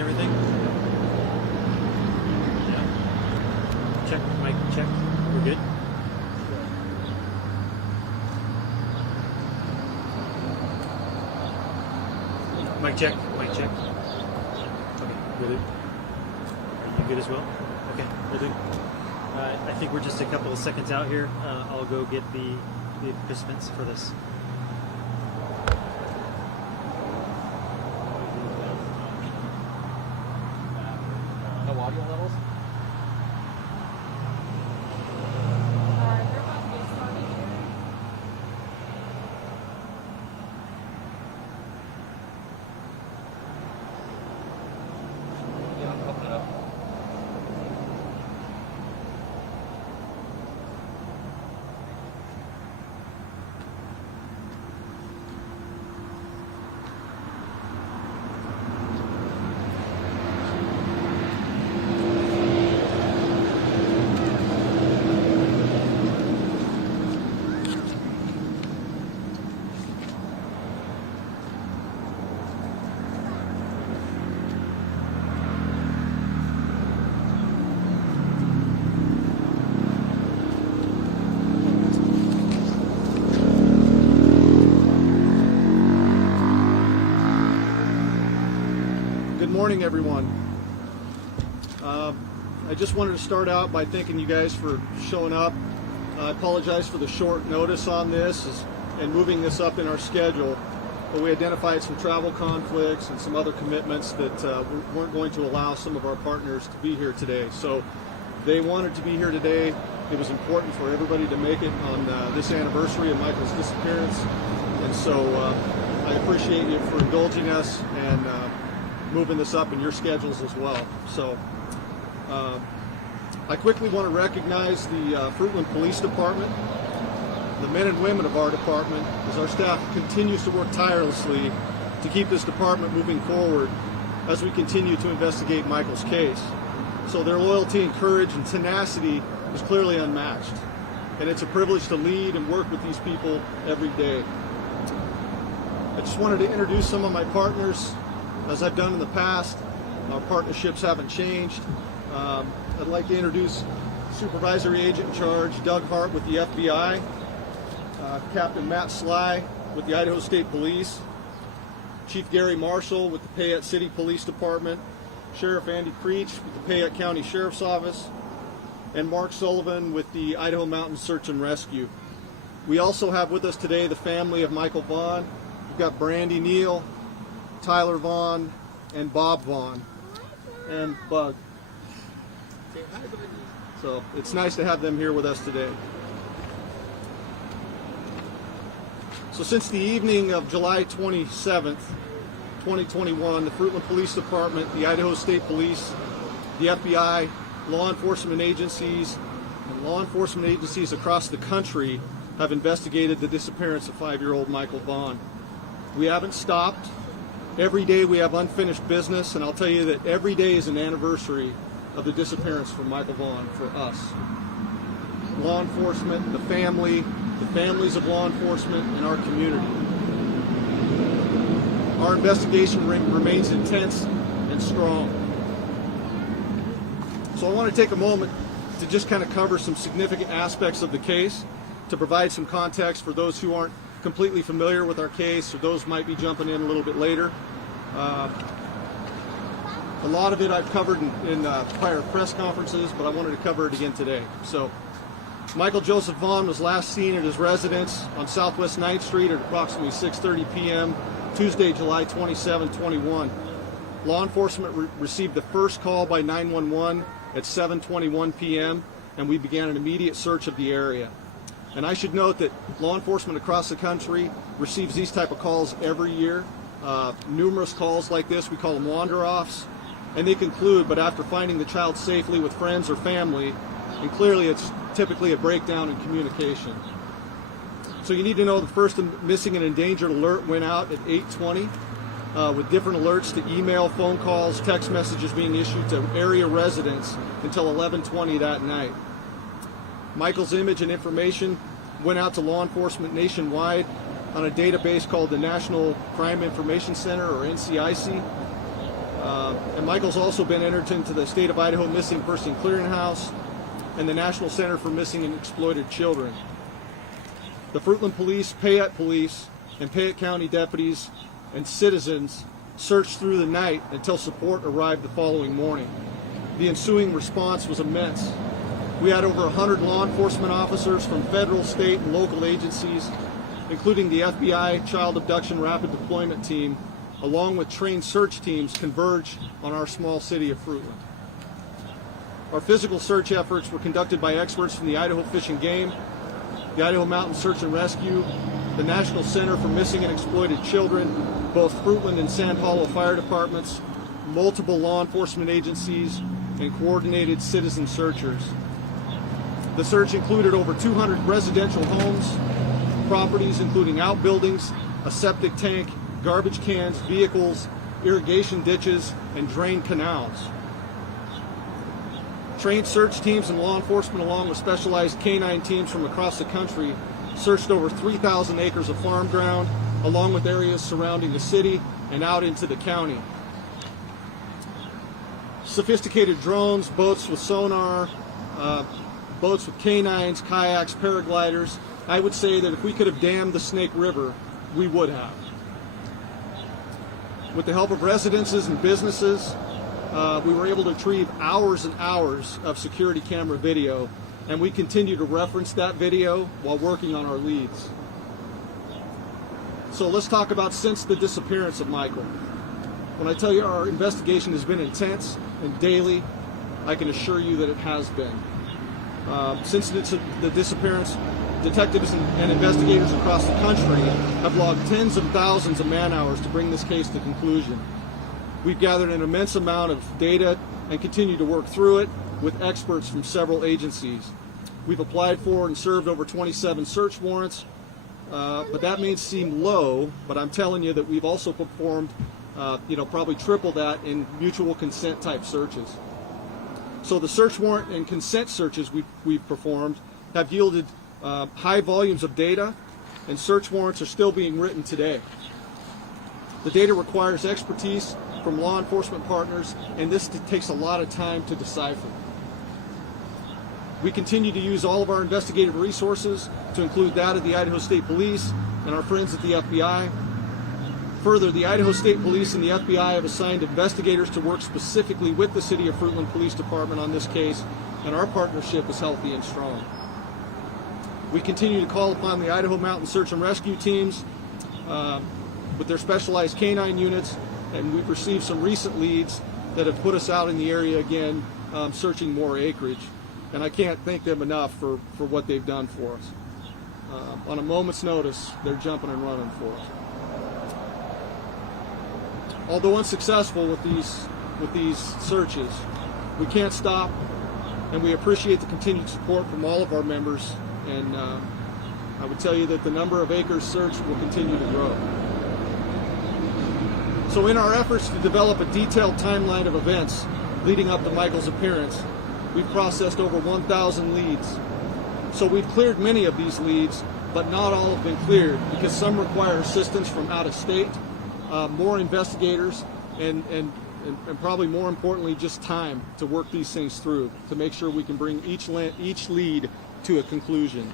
everything? Yeah. Check, Mike, check. We're good? Mic check, mic check. Okay, we'll do. Are you good as well? Okay, we'll do. I think we're just a couple of seconds out here. I'll go get the participants for this. No audio levels? They're about to get started here. Yeah, open it up. Good morning, everyone. I just wanted to start out by thanking you guys for showing up. I apologize for the short notice on this and moving this up in our schedule, but we identified some travel conflicts and some other commitments that weren't going to allow some of our partners to be here today. So they wanted to be here today. It was important for everybody to make it on this anniversary of Michael's disappearance, and so I appreciate you for indulging us and moving this up in your schedules as well. So I quickly want to recognize the Fruitland Police Department, the men and women of our department, as our staff continues to work tirelessly to keep this department moving forward as we continue to investigate Michael's case. So their loyalty and courage and tenacity is clearly unmatched, and it's a privilege to lead and work with these people every day. I just wanted to introduce some of my partners. As I've done in the past, our partnerships haven't changed. I'd like to introduce Supervisory Agent in Charge Doug Hart with the FBI, Captain Matt Sly with the Idaho State Police, Chief Gary Marshall with the Payette City Police Department, Sheriff Andy Creech with the Payette County Sheriff's Office, and Mark Sullivan with the Idaho Mountain Search and Rescue. We also have with us today the family of Michael Vaughan. We've got Brandy Neal, Tyler Vaughan, and Bob Vaughan, and Bug. So it's nice to have them here with us today. So since the evening of July 27th, 2021, the Fruitland Police Department, the Idaho State Police, the FBI, law enforcement agencies, and law enforcement agencies across the country have investigated the disappearance of 5-year-old Michael Vaughan. We haven't stopped. Every day we have unfinished business, and I'll tell you that every day is an anniversary of the disappearance from Michael Vaughan for us. Law enforcement, the families of law enforcement, and our community. Our investigation remains intense and strong. So I want to take a moment to just kind of cover some significant aspects of the case to provide some context for those who aren't completely familiar with our case, or those might be jumping in a little bit later. A lot of it I've covered in prior press conferences, but I wanted to cover it again today. So, Michael Joseph Vaughan was last seen at his residence on Southwest 9th Street at approximately 6:30 p.m. Tuesday, July 27, 21. Law enforcement received the first call by 911 at 7:21 p.m. and we began an immediate search of the area. And I should note that law enforcement across the country receives these type of calls every year. Numerous calls like this, we call them wander-offs, and they conclude, but after finding the child safely with friends or family, and clearly it's typically a breakdown in communication. So you need to know the first missing and endangered alert went out at 8:20, with different alerts to email, phone calls, text messages being issued to area residents until 11:20 that night. Michael's image and information went out to law enforcement nationwide on a database called the National Crime Information Center, or NCIC. And Michael's also been entered into the State of Idaho Missing Person Clearinghouse and the National Center for Missing and Exploited Children. The Fruitland Police, Payette Police, and Payette County deputies and citizens searched through the night until support arrived the following morning. The ensuing response was immense. We had over 100 law enforcement officers from federal, state, and local agencies, including the FBI Child Abduction Rapid Deployment Team, along with trained search teams, converge on our small city of Fruitland. Our physical search efforts were conducted by experts from the Idaho Fish and Game, the Idaho Mountain Search and Rescue, the National Center for Missing and Exploited Children, both Fruitland and Sand Hollow fire departments, multiple law enforcement agencies, and coordinated citizen searchers. The search included over 200 residential homes, properties including outbuildings, a septic tank, garbage cans, vehicles, irrigation ditches, and drained canals. Trained search teams and law enforcement, along with specialized canine teams from across the country, searched over 3,000 acres of farm ground, along with areas surrounding the city and out into the county. Sophisticated drones, boats with sonar, boats with canines, kayaks, paragliders. I would say that if we could have dammed the Snake River, we would have. With the help of residences and businesses, we were able to retrieve hours and hours of security camera video, and we continue to reference that video while working on our leads. So let's talk about since the disappearance of Michael. When I tell you our investigation has been intense and daily, I can assure you that it has been. Since the disappearance, detectives and investigators across the country have logged tens of thousands of man-hours to bring this case to conclusion. We've gathered an immense amount of data and continue to work through it with experts from several agencies. We've applied for and served over 27 search warrants, but that may seem low, but I'm telling you that we've also performed probably triple that in mutual consent type searches. So the search warrant and consent searches we've performed have yielded high volumes of data, and search warrants are still being written today. The data requires expertise from law enforcement partners, and this takes a lot of time to decipher. We continue to use all of our investigative resources, to include that of the Idaho State Police and our friends at the FBI. Further, the Idaho State Police and the FBI have assigned investigators to work specifically with the City of Fruitland Police Department on this case, and our partnership is healthy and strong. We continue to call upon the Idaho Mountain Search and Rescue teams with their specialized canine units, and we've received some recent leads that have put us out in the area again, searching more acreage. And I can't thank them enough for what they've done for us. On a moment's notice, they're jumping and running for us. Although unsuccessful with these searches, we can't stop, and we appreciate the continued support from all of our members. And I would tell you that the number of acres searched will continue to grow. So in our efforts to develop a detailed timeline of events leading up to Michael's appearance, we've processed over 1,000 leads. So we've cleared many of these leads, but not all have been cleared because some require assistance from out of state, more investigators, and probably more importantly, just time to work these things through to make sure we can bring each lead to a conclusion.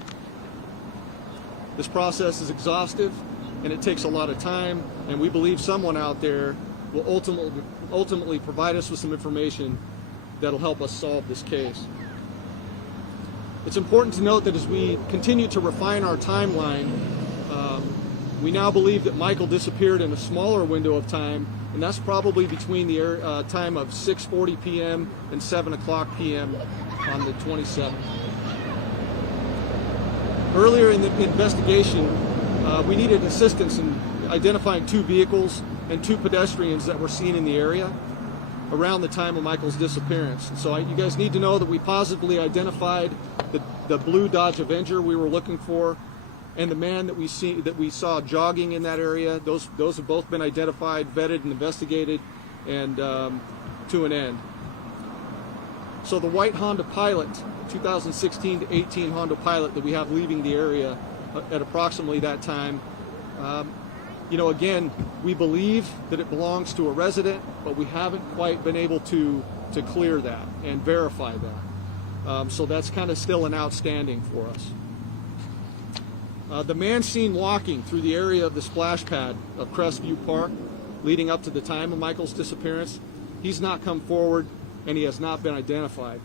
This process is exhaustive, and it takes a lot of time, and we believe someone out there will ultimately provide us with some information that'll help us solve this case. It's important to note that as we continue to refine our timeline, we now believe that Michael disappeared in a smaller window of time, and that's probably between the time of 6:40 p.m. and 7 o'clock p.m. on the 27th. Earlier in the investigation, we needed assistance in identifying 2 vehicles and 2 pedestrians that were seen in the area around the time of Michael's disappearance. So you guys need to know that we positively identified the blue Dodge Avenger we were looking for, and the man that we saw jogging in that area. Those have both been identified, vetted, and investigated, and to an end. So the white Honda Pilot, 2016 to 18 Honda Pilot that we have leaving the area at approximately that time, Again, we believe that it belongs to a resident, but we haven't quite been able to clear that and verify that. So that's kind of still an outstanding for us. The man seen walking through the area of the splash pad of Crestview Park leading up to the time of Michael's disappearance, he's not come forward and he has not been identified.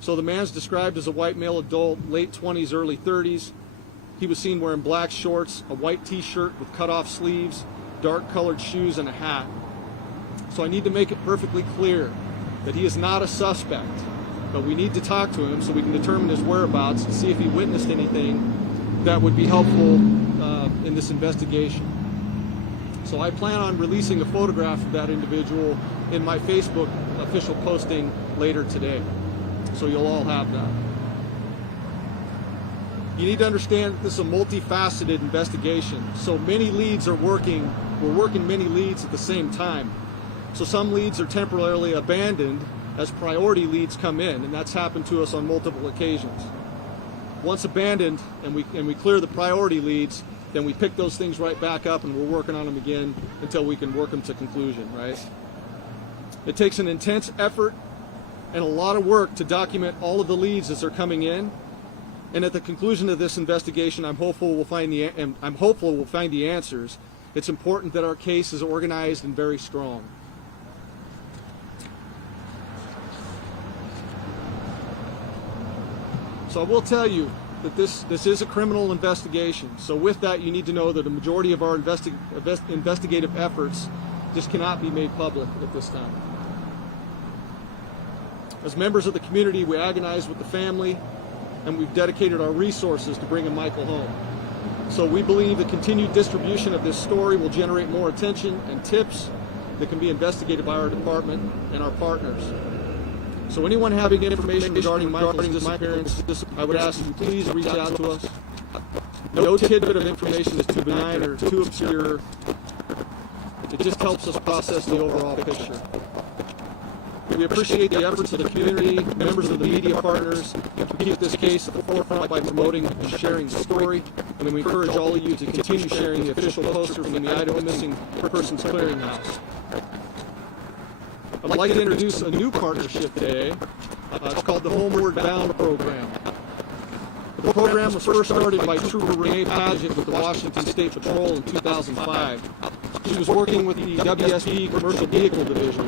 So the man's described as a white male adult, late 20s, early 30s. He was seen wearing black shorts, a white t-shirt with cut-off sleeves, dark-colored shoes, and a hat. So I need to make it perfectly clear that he is not a suspect, but we need to talk to him so we can determine his whereabouts and see if he witnessed anything that would be helpful in this investigation. So I plan on releasing a photograph of that individual in my Facebook official posting later today. So you'll all have that. You need to understand that this is a multifaceted investigation. So many leads are working. We're working many leads at the same time. So some leads are temporarily abandoned as priority leads come in, and that's happened to us on multiple occasions. Once abandoned and we clear the priority leads, then we pick those things right back up and we're working on them again until we can work them to conclusion, right? It takes an intense effort and a lot of work to document all of the leads as they're coming in. And at the conclusion of this investigation, I'm hopeful we'll find the answers. It's important that our case is organized and very strong. So I will tell you that this is a criminal investigation. So with that, you need to know that a majority of our investigative efforts just cannot be made public at this time. As members of the community, we agonize with the family, and we've dedicated our resources to bringing Michael home. So we believe the continued distribution of this story will generate more attention and tips that can be investigated by our department and our partners. So anyone having information regarding Michael's disappearance, I would ask you please reach out to us. No tidbit of information is too benign or too obscure. It just helps us process the overall picture. We appreciate the efforts of the community, members of the media partners, to keep this case at the forefront by promoting and sharing the story, and we encourage all of you to continue sharing the official poster from the Idaho Missing Persons Clearinghouse. I'd like to introduce a new partnership today. It's called the Homeward Bound Program. The program was first started by Trooper Renee Payette with the Washington State Patrol in 2005. She was working with the WSB Commercial Vehicle Division.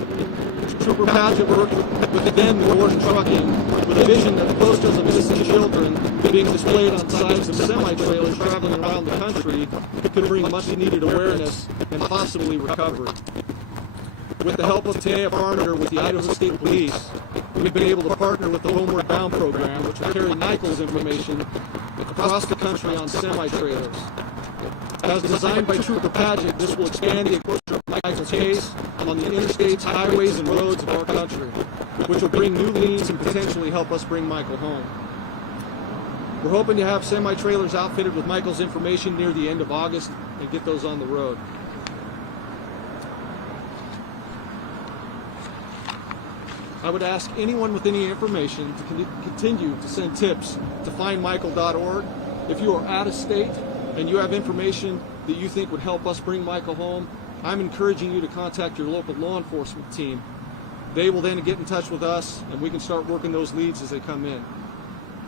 Trooper Payette worked with then Warden Trucking with a vision that the posters of missing children being displayed on sides of semi-trailers traveling around the country could bring much needed awareness and possibly recovery. With the help of Taya Farmer with the Idaho State Police, we've been able to partner with the Homeward Bound program, which will carry Michael's information across the country on semi-trailers. As designed by Trooper Payette, this will expand the exposure of Michael's case on the interstates, highways, and roads of our country, which will bring new leads and potentially help us bring Michael home. We're hoping to have semi-trailers outfitted with Michael's information near the end of August and get those on the road. I would ask anyone with any information to continue to send tips to findmichael.org. If you are out of state and you have information that you think would help us bring Michael home, I'm encouraging you to contact your local law enforcement team. They will then get in touch with us and we can start working those leads as they come in.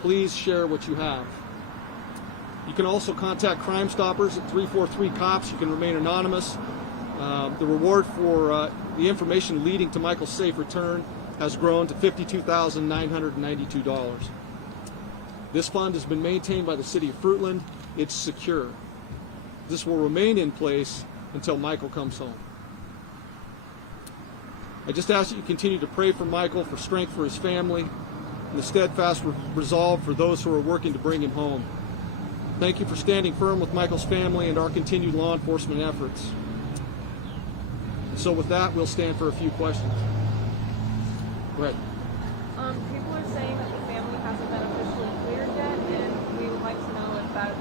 Please share what you have. You can also contact Crime Stoppers at 343-COPS. You can remain anonymous. The reward for the information leading to Michael's safe return has grown to $52,992. This fund has been maintained by the city of Fruitland. It's secure. This will remain in place until Michael comes home. I just ask that you continue to pray for Michael, for strength for his family, and the steadfast resolve for those who are working to bring him home. Thank you for standing firm with Michael's family and our continued law enforcement efforts. So with that, we'll stand for a few questions. Go ahead. People are saying that the family hasn't been officially cleared yet, and we would like to know if that's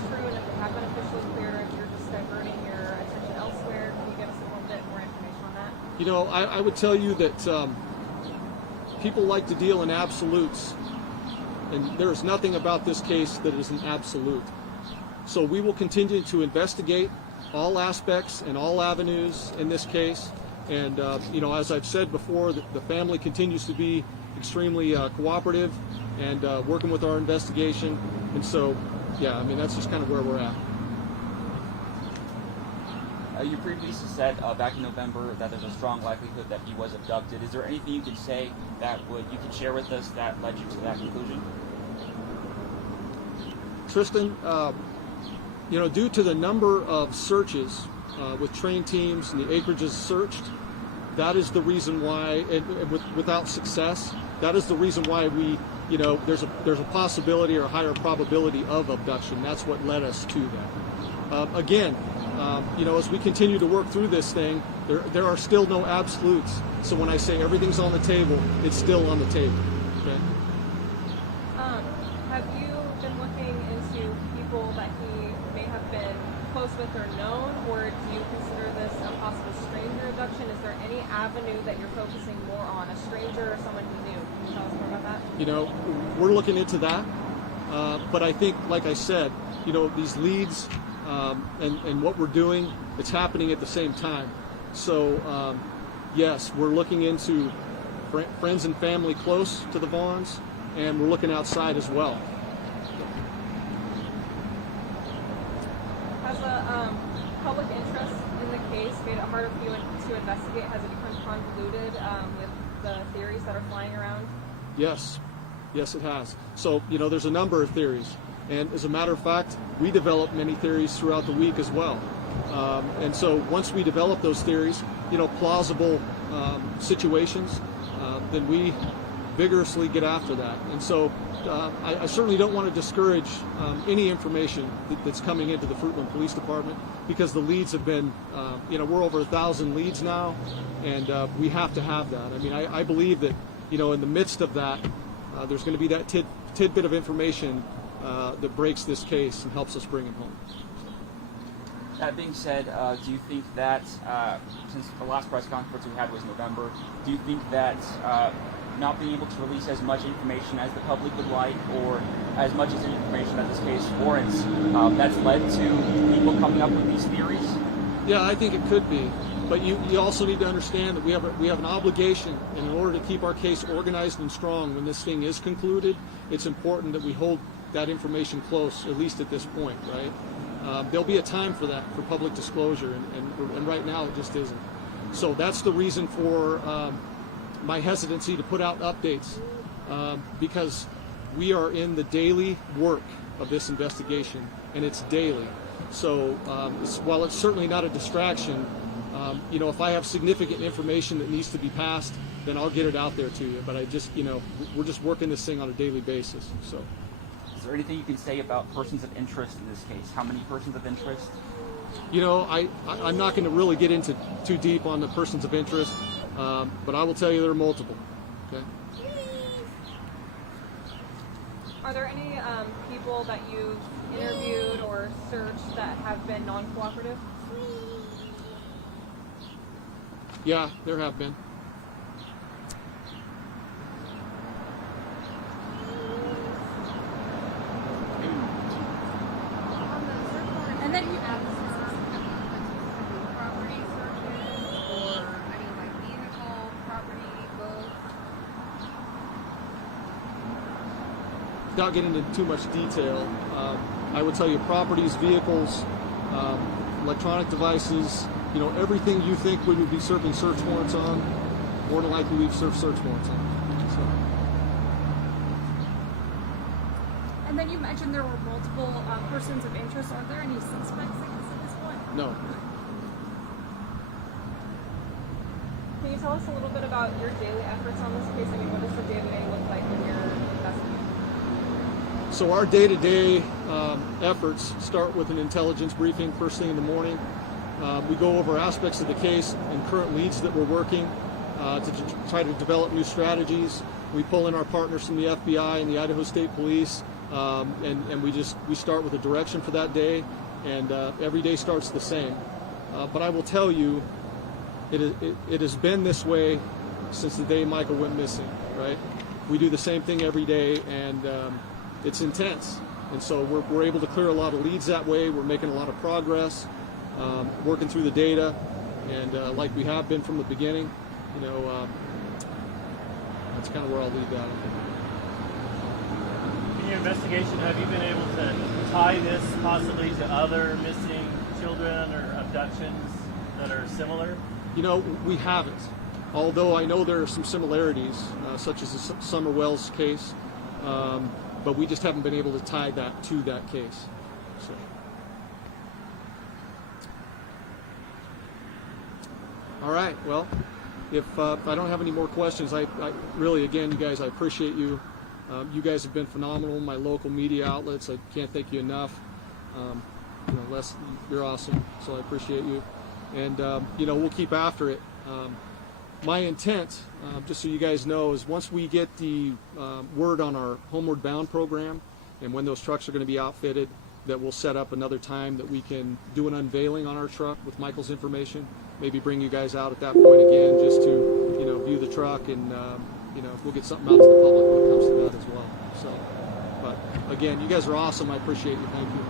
true, and if they have been officially cleared, or if you're just diverting your attention elsewhere. Can you give us a little bit more information on that? You know, I would tell you that people like to deal in absolutes, and there is nothing about this case that is an absolute. So we will continue to investigate all aspects and all avenues in this case. And as I've said before, the family continues to be extremely cooperative and working with our investigation. And so, yeah, I mean, that's just kind of where we're at. You previously said back in November that there's a strong likelihood that he was abducted. Is there anything you can say that you can share with us that led you to that conclusion? Tristan, due to the number of searches with trained teams and the acreages searched, that is the reason why, without success, that is the reason why we, there's a possibility or a higher probability of abduction. That's what led us to that. As we continue to work through this thing, there are still no absolutes. So when I say everything's on the table, it's still on the table. Okay? Have you been looking into people that he may have been close with or known, or do you consider this a possible stranger abduction? Is there any avenue that you're focusing more on, a stranger or someone you knew? Can you tell us more about that? We're looking into that, but I think, like I said, these leads and what we're doing, it's happening at the same time. So, yes, we're looking into friends and family close to the Vaughans, and we're looking outside as well. Has a public interest in the case made it harder for you to investigate? Has it become convoluted with the theories that are flying around? Yes, it has. So, there's a number of theories. And as a matter of fact, we develop many theories throughout the week as well. And so once we develop those theories, plausible situations, then we vigorously get after that. And so I certainly don't want to discourage any information that's coming into the Fruitland Police Department, because the leads have been, we're over 1,000 leads now, and we have to have that. I mean, I believe that, in the midst of that, there's going to be that tidbit of information that breaks this case and helps us bring him home. That being said, do you think that, since the last press conference we had was November, do you think that not being able to release as much information as the public would like, or as much as information that this case warrants, that's led to people coming up with these theories? Yeah, I think it could be. But you also need to understand that we have an obligation, and in order to keep our case organized and strong when this thing is concluded, it's important that we hold that information close, at least at this point, right? There'll be a time for that, for public disclosure, and right now it just isn't. So that's the reason for my hesitancy to put out updates, because we are in the daily work of this investigation, and it's daily. So while it's certainly not a distraction, if I have significant information that needs to be passed, then I'll get it out there to you. But we're just working this thing on a daily basis. So. Is there anything you can say about persons of interest in this case? How many persons of interest? I'm not going to really get into too deep on the persons of interest, but I will tell you there are multiple. Okay. Are there any people that you've interviewed or searched that have been non-cooperative? Yeah, there have been. And then you have property searches, or vehicle, property, both. Without getting into too much detail, I would tell you properties, vehicles, electronic devices, everything you think we would be serving search warrants on, more than likely we've served search warrants on. So. And then you mentioned there were multiple persons of interest. Are there any suspects at this point? No. Can you tell us a little bit about your daily efforts on this case? I mean, what does the day-to-day look like when you're investigating? So our day-to-day efforts start with an intelligence briefing first thing in the morning. We go over aspects of the case and current leads that we're working to try to develop new strategies. We pull in our partners from the FBI and the Idaho State Police, and we start with a direction for that day, and every day starts the same. But I will tell you, it has been this way since the day Michael went missing, right? We do the same thing every day, and it's intense. And so we're able to clear a lot of leads that way. We're making a lot of progress. working through the data, and like we have been from the beginning, that's kind of where I'll leave that. In your investigation, have you been able to tie this possibly to other missing children or abductions that are similar? We haven't. Although I know there are some similarities, such as the Summer Wells case, but we just haven't been able to tie that to that case. So. All right. Well, if I don't have any more questions, I really, again, you guys, I appreciate you. You guys have been phenomenal. My local media outlets, I can't thank you enough. Les, you're awesome, so I appreciate you. And we'll keep after it. My intent, just so you guys know, is once we get the word on our Homeward Bound program and when those trucks are going to be outfitted, that we'll set up another time that we can do an unveiling on our truck with Michael's information. Maybe bring you guys out at that point again, just to view the truck, and we'll get something out to the public when it comes to that as well. So, but again, you guys are awesome. I appreciate you. Thank you.